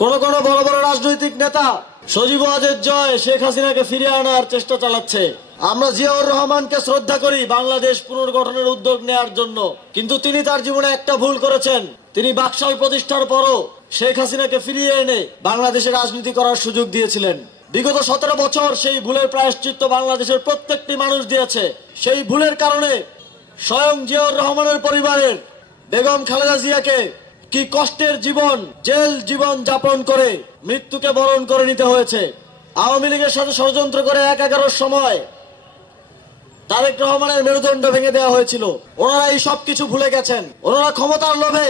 কোন কোন বড় বড় রাজনৈতিক নেতা সজীব ওয়াজেদ জয় শেখ হাসিনাকে ফিরিয়ে আনার চেষ্টা চালাচ্ছে। আমরা জিয়াউর রহমানকে শ্রদ্ধা করি বাংলাদেশ পুনর্গঠনের উদ্যোগ নেয়ার জন্য, কিন্তু তিনি তার জীবনে একটা ভুল করেছেন। তিনি বাকশাল প্রতিষ্ঠার পরও শেখ হাসিনাকে ফিরিয়ে এনে বাংলাদেশে রাজনীতি করার সুযোগ দিয়েছিলেন। বিগত 17 বছর সেই ভুলের প্রায়শ্চিত্ত বাংলাদেশের প্রত্যেকটি মানুষ দিয়েছে। সেই ভুলের কারণে স্বয়ং জিয়াউর রহমানের পরিবারের বেগম খালেদা জিয়াকে কি কষ্টের জীবন, জেল জীবন যাপন করে মৃত্যুকে বরণ করে নিতে হয়েছে। আওয়ামী লীগের সাথে ষড়যন্ত্র করে 1/11 সময় তারেক রহমানের মেরুদণ্ড ভেঙে দেওয়া হয়েছিল। ওনারা এই সবকিছু ভুলে গেছেন। ওনারা ক্ষমতার লোভে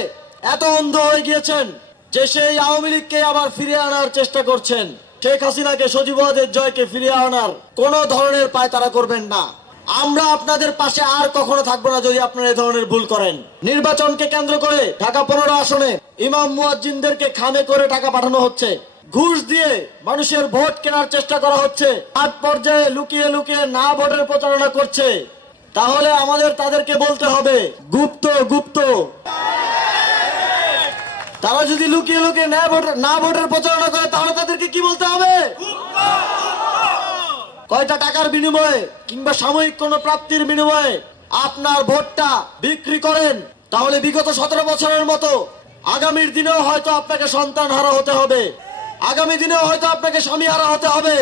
এত অন্ধ হয়ে গিয়েছেন যে সেই আওয়ামী লীগকে আবার ফিরিয়ে আনার চেষ্টা করছেন। শেখ হাসিনাকে, সজীব ওয়াজেদ জয়কে ফিরিয়ে আনার কোন ধরনের পায়তারা করবেন না। আমরা আপনাদের পাশে আর কখনো থাকবো না যদি আপনারা এই ধরনের ভুল করেন। নির্বাচনকে কেন্দ্র করে ঢাকা 15 আসনে ইমাম মুয়াজ্জিনদেরকে খামে করে টাকা পাঠানো হচ্ছে, ঘুষ দিয়ে মানুষের ভোট কেনার চেষ্টা করা হচ্ছে, আট পর্যায়ে লুকিয়ে লুকিয়ে না ভোটের প্রচারণা করছে। তাহলে আমাদের তাদেরকে বলতে হবে গুপ্ত গুপ্ত। তারা যদি লুকিয়ে লুকিয়ে না ভোটের প্রচারণা করে তাহলে তাদেরকে কি বলতে হবে? কয়টা টাকার বিনিময়ে কিংবা সাময়িক কোনো প্রাপ্তির বিনিময়ে আপনার ভোটটা বিক্রি করেন, তাহলে বিগত 17 বছরের মতো আগামীর দিনেও হয়তো আপনাকে সন্তান হারা হতে হবে, আগামী দিনেও হয়তো আপনাকে স্বামী হারা হতে হবে,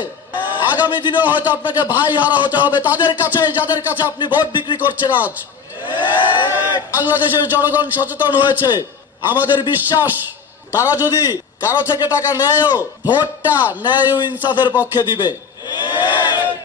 আগামী দিনেও হয়তো আপনাকে ভাই হারা হতে হবে তাদের কাছে, যাদের কাছে আপনি ভোট বিক্রি করছেন। আজ বাংলাদেশের জনগণ সচেতন হয়েছে। আমাদের বিশ্বাস তারা যদি কারো থেকে টাকা নেয়ও, ভোটটা ন্যায় ও ইনসাফের পক্ষে দিবে।